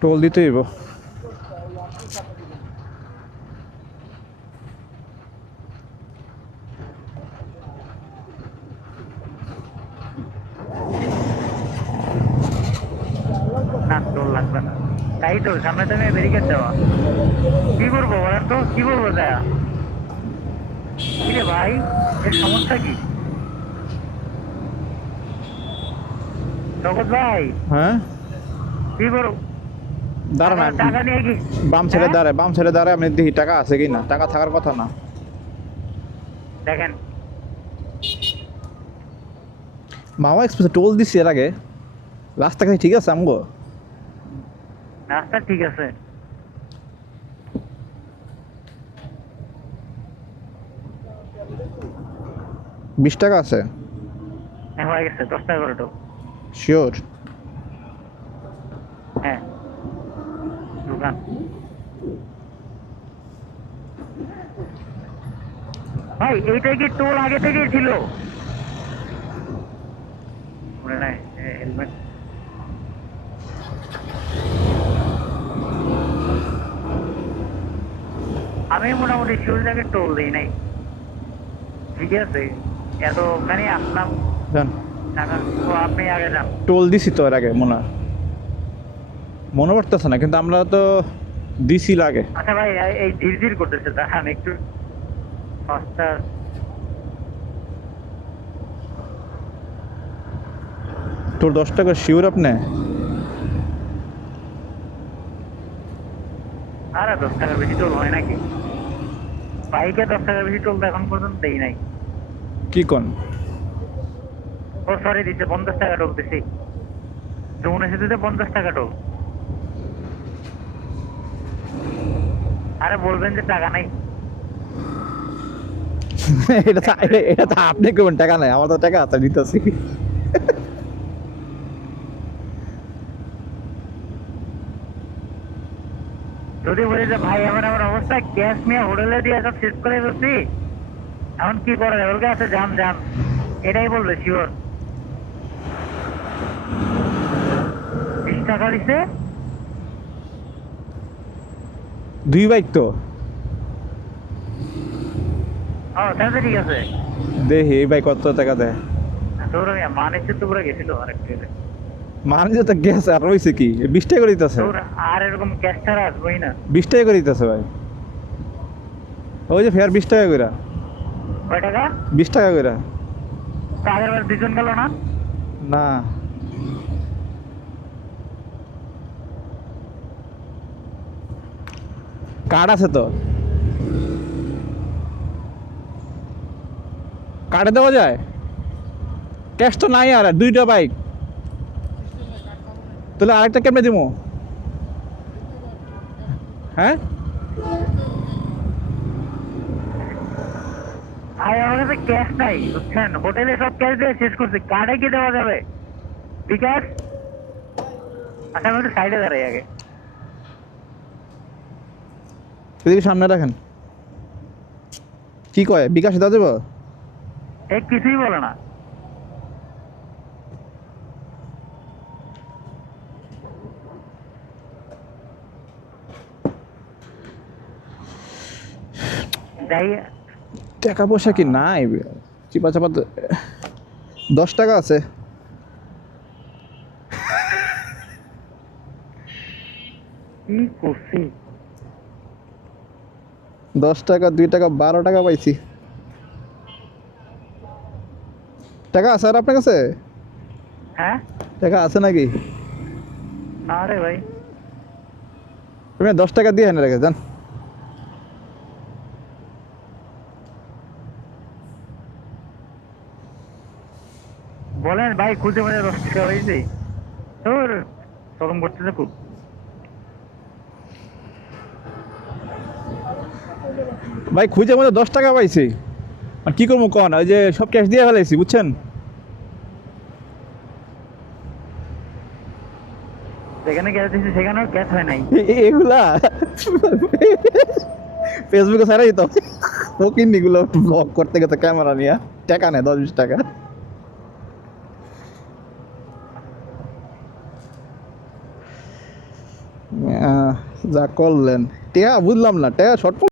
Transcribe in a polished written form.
Toll দিতে হইব। না টোল লাগবে না, তাই তো সামনে তুমি ব্যারিকেড দেওয়া। কি করবো বলেন তো, কি করবো দেয়া? কি রে ভাই, এর সমস্যা কি? জগৎ ভাই, হ্যাঁ কি করবো? দাঁড়া না, টাকা নিয়ে কি? বাম সাইডে হ্যাঁ দাঁড়ায়, বাম সাইডে দাঁড়ায়, আমি দেখি টাকা আছে কি না। টাকা থাকার কথা না। দেখেন, মামা এক্সপ্রেসে টোল দিচ্ছি এর আগে, রাস্তাঘাট ঠিক আছে আমগো? রাস্তা ঠিক আছে। 20 টাকা আছে হ্যাঁ হয়ে গেছে, 10 টাকা করে টোল। শিওর? হ্যাঁ দোকান। ভাই এইটা কি টোল আগে থেকেই ছিল? মনে নাই হেলমেট। আমি মোটামুটি শিউরটাকে টোল দিই নাই, ঠিক আছে? এতখানি আসলাম, জান টাকা তো আপনি আগে যান। টোল দিছি তো এর আগে, মনে পড়তেছে না, কিন্তু আমরা তো দিছি লাগে। আচ্ছা ভাই, এই ধীর ধীর করতেছে, দাঁড়ান একটু ফাস্টার। তোর 10 টাকা শিওর আপনি? আরে 10 টাকার বেশি টোল হয় নাকি? বাইকে 10 টাকার বেশি টোল তো এখন পর্যন্ত দেই নাই। কি কোন? ও সরি, দিচ্ছে 50 টাকা টোল দিছি। যমুনা সেতুতে 50 টাকা টোল। আরে বলবেন যে টাকা নাই। এটা তো আপনি কেমন টাকা নাই, আমার তো টাকা আছে, দিতেছি। যদি বলি যে ভাই আমার আমার অবস্থা, ক্যাশ নিয়ে হোটেলে দিয়ে সব শেষ করে ফেলছি, এখন কি করা যাবে? ওর কাছে যান যান, এটাই বলবে শিওর। 20 টাকা দিছে। 2 বাইক তো। ও তাহলে ঠিক আছে। দেখি এই বাইক কত টাকা দেয়। তোর মানিসে তো পুরো গেছিল আরেকটু। মানে তো গেছে, আর রয়েছে কি? 20 টাকা করে দিতেছে। তোর আর এরকম ক্যাশ ছাড়া আসবোই না। 20 টাকা করে দিতেছে ভাই। ওই যে ফেয়ার 20 টাকা করে। কয় টাকা? 20 টাকা করে। তো আগের বার 2 জন গেল না? না, কার্ড আছে তো, কার্ডে দেওয়া যায়। ক্যাশ তো নাই, আর 2টা বাইক, তাহলে আরেকটা কেমনে দিব? হ্যাঁ ভাই আমার কাছে ক্যাশ নাই, বুঝছেন? হোটেলে সব ক্যাশ দিয়ে শেষ করছি, কার্ডে কি দেওয়া যাবে? বিকাশ। আচ্ছা আমি একটু সাইডে দাঁড়াই আগে। এদিকে সামনে রাখেন। কি কয়, বিকাশে দেওয়া যাবো? এ কিছুই বলে না। যাই। টাকা পয়সা কি নাই? চিপা চাপা 10 টাকা আছে। কি করছি? 10 টাকা, 2 টাকা, 12 টাকা পাইছি। টাকা আছে আর আপনার কাছে? হ্যাঁ টাকা আছে নাকি? আরে ভাই, তুমি 10 টাকা দিয়ে এনে রেখে যান। বলেন ভাই, খুঁজে মনে 10 টাকা হয়েছে। তোর শরম করতেছে খুব। ভাই খুঁজে মধ্যে 10 টাকা পাইছি, আর কি করবো কন? ওই যে সব ক্যাশ দিয়ে ফেলাইছি, বুঝছেন? যেখানে ক্যাশ দিচ্ছি সেখানেও ক্যাশ হয় নাই। এগুলা ফেসবুকে ছাড়াই তো, ও কিন্নিগুলো ব্লগ করতে গেছে ক্যামেরা নিয়ে, টাকা নেয় 10-20 টাকা। যা করলেন টেয়া বুঝলাম না টেয়া শর্ট